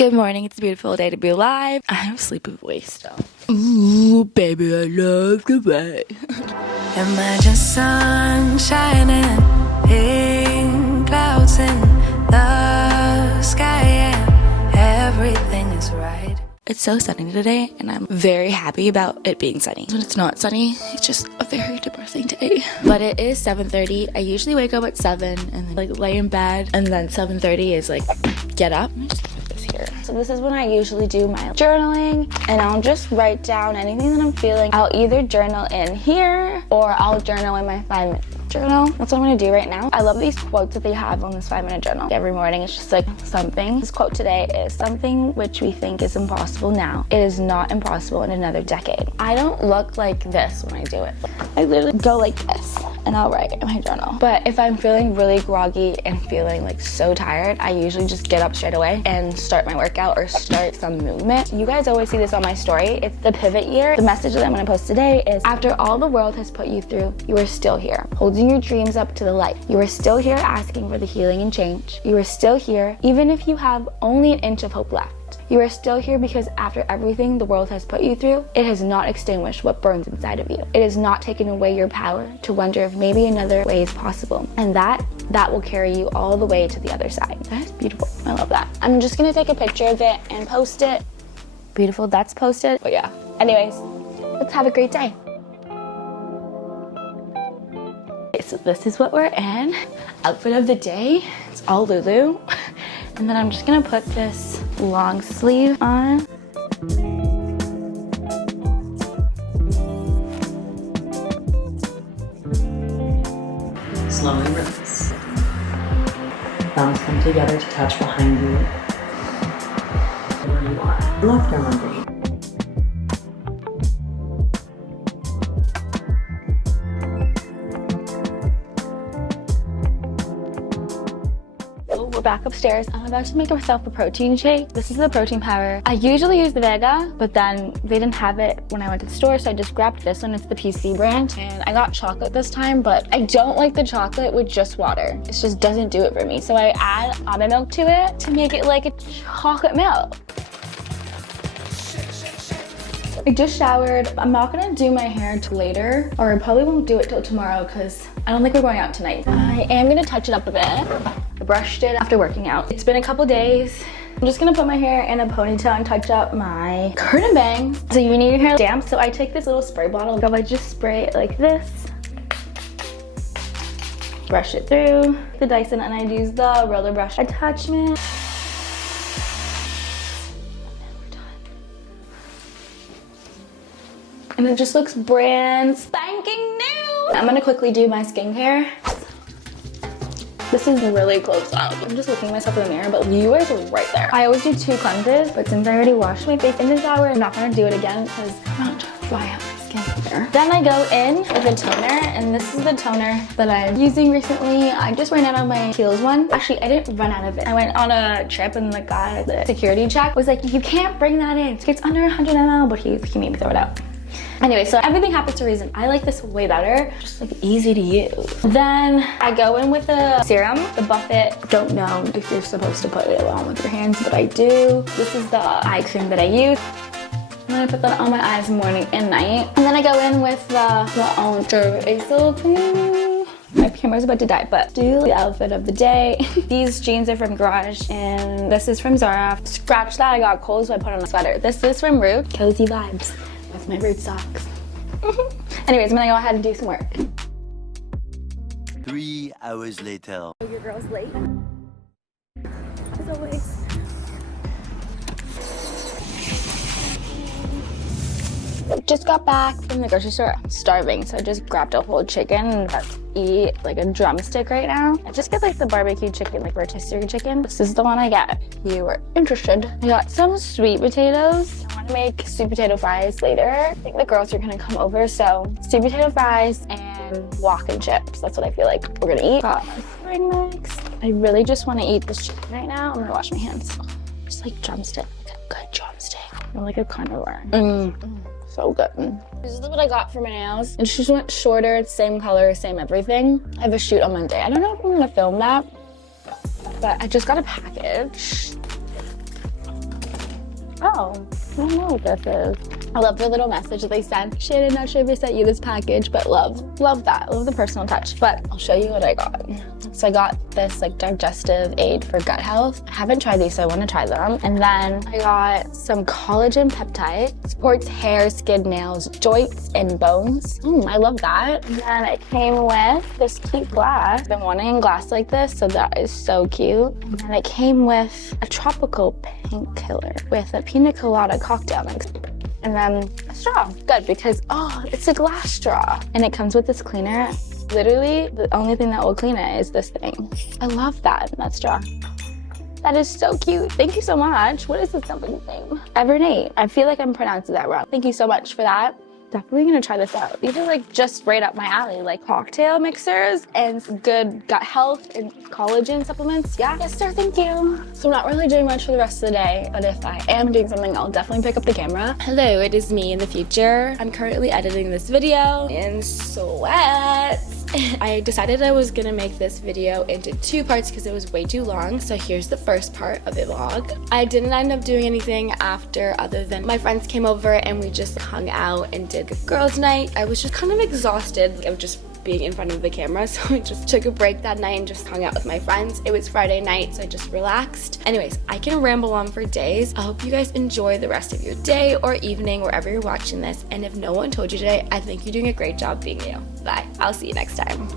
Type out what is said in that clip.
Good morning, it's a beautiful day to be alive. I have a sleepy voice still. Ooh, baby, I love the way. Am I just sunshine and pink clouds in the sky and everything is right? It's so sunny today and I'm very happy about it being sunny. When it's not sunny, it's just a very depressing day. But it is 7:30. I usually wake up at 7 and then like lay in bed, and then 7:30 is like get up. So this is when I usually do my journaling, and I'll just write down anything that I'm feeling. I'll either journal in here or I'll journal in my 5-minute journal. That's what I'm gonna do right now. I love these quotes that they have on this 5-minute journal. Every morning it's just like something. This quote today is, something which we think is impossible now, it is not impossible in another decade. I don't look like this when I do it. I literally go like this and I'll write in my journal. But if I'm feeling really groggy and feeling like so tired, I usually just get up straight away and start my workout or start some movement. You guys always see this on my story. It's the pivot year. The message that I'm gonna post today is, after all the world has put you through, you are still here, holding your dreams up to the light. You are still here asking for the healing and change. You are still here even if you have only an inch of hope left. You are still here because after everything the world has put you through, it has not extinguished what burns inside of you. It has not taken away your power to wonder if maybe another way is possible. And that will carry you all the way to the other side. That is beautiful. I love that. I'm just gonna take a picture of it and post it. Beautiful, that's posted. But yeah, anyways, let's have a great day. Okay, so this is what we're in. Outfit of the day, it's all Lulu. And then I'm just gonna put this long sleeve on. Slowly release. Thumbs come together to touch behind you. Where you are. Left arm under you. We're back upstairs. I'm about to make myself a protein shake. This is the protein powder. I usually use the Vega, but then they didn't have it when I went to the store, so I just grabbed this one. It's the PC brand, and I got chocolate this time, but I don't like the chocolate with just water. It just doesn't do it for me. So I add almond milk to it to make it like a chocolate milk. I just showered. I'm not gonna do my hair till later, or I probably won't do it till tomorrow because I don't think we're going out tonight. I am gonna touch it up a bit. I brushed it after working out. It's been a couple days. I'm just gonna put my hair in a ponytail and touch up my curtain bangs. So you need your hair damp, so I take this little spray bottle. I just spray it like this. Brush it through the Dyson, and I use the roller brush attachment. And it just looks brand spanking new. I'm gonna quickly do my skincare. This is really close up. I'm just looking at myself in the mirror, but you guys are right there. I always do 2 cleanses, but since I already washed my face in the shower, I'm not gonna do it again because I'm not trying to dry out my skin here. Then I go in with a toner, and this is the toner that I'm using recently. I just ran out of my Kiehl's one. Actually, I didn't run out of it. I went on a trip, and the guy at the security check was like, you can't bring that in. It's under 100 ml, but he made me throw it out. Anyway, so everything happens for a reason. I like this way better, just like easy to use. Then I go in with a serum, the Buffett. Don't know if you're supposed to put it on with your hands, but I do. This is the eye cream that I use. I'm gonna put that on my eyes morning and night. And then I go in with the Ultra Facial Cream. My camera's about to die, but do the outfit of the day. These jeans are from Garage, and this is from Zara. Scratch that, I got cold, so I put on a sweater. This is from Root. Cozy vibes. With my Root socks. Anyways, I'm gonna go ahead and do some work. 3 hours later. Oh, your girl's late. As always. Just got back from the grocery store. I'm starving, so I just grabbed a whole chicken and about to eat like a drumstick right now. I just get like the barbecue chicken, like rotisserie chicken. This is the one I get if you were interested. I got some sweet potatoes. I want to make sweet potato fries later. I think the girls are gonna come over, so sweet potato fries and wok and chips. That's what I feel like we're gonna eat. Got my spring mix. I really just want to eat this chicken right now. I'm gonna wash my hands. Just like drumstick, like a good drumstick. Or like a carnivore. So good. This is what I got for my nails. And she just went shorter, same color, same everything. I have a shoot on Monday. I don't know if I'm gonna film that, but I just got a package. Oh, I don't know what this is. I love the little message that they sent. Shannon, not sure if I sent you this package, but love that. Love the personal touch. But I'll show you what I got. So I got this like digestive aid for gut health. I haven't tried these, so I want to try them. And then I got some collagen peptide. Supports hair, skin, nails, joints, and bones. I love that. And then it came with this cute glass. I've been wanting a glass like this, so that is so cute. And then it came with a tropical painkiller with a pina colada cocktail mix. And then a straw. Good, because, oh, it's a glass straw. And it comes with this cleaner. Literally, the only thing that will clean it is this thing. I love that straw. That is so cute. Thank you so much. What is this company's name? Evernate. I feel like I'm pronouncing that wrong. Thank you so much for that. Definitely gonna try this out. These are like just right up my alley, like cocktail mixers and good gut health and collagen supplements. Yeah, yes sir, thank you. So I'm not really doing much for the rest of the day, but if I am doing something, I'll definitely pick up the camera. Hello, it is me in the future. I'm currently editing this video in sweats. I decided I was gonna make this video into 2 parts because it was way too long. So here's the first part of the vlog. I didn't end up doing anything after other than my friends came over and we just hung out and did a girls' night. I was just kind of exhausted of just being in front of the camera, so I just took a break that night and just hung out with my friends. It was Friday night, so I just relaxed. Anyways, I can ramble on for days. I hope you guys enjoy the rest of your day or evening wherever you're watching this, and if no one told you today, I think you're doing a great job being you. Bye. I'll see you next time.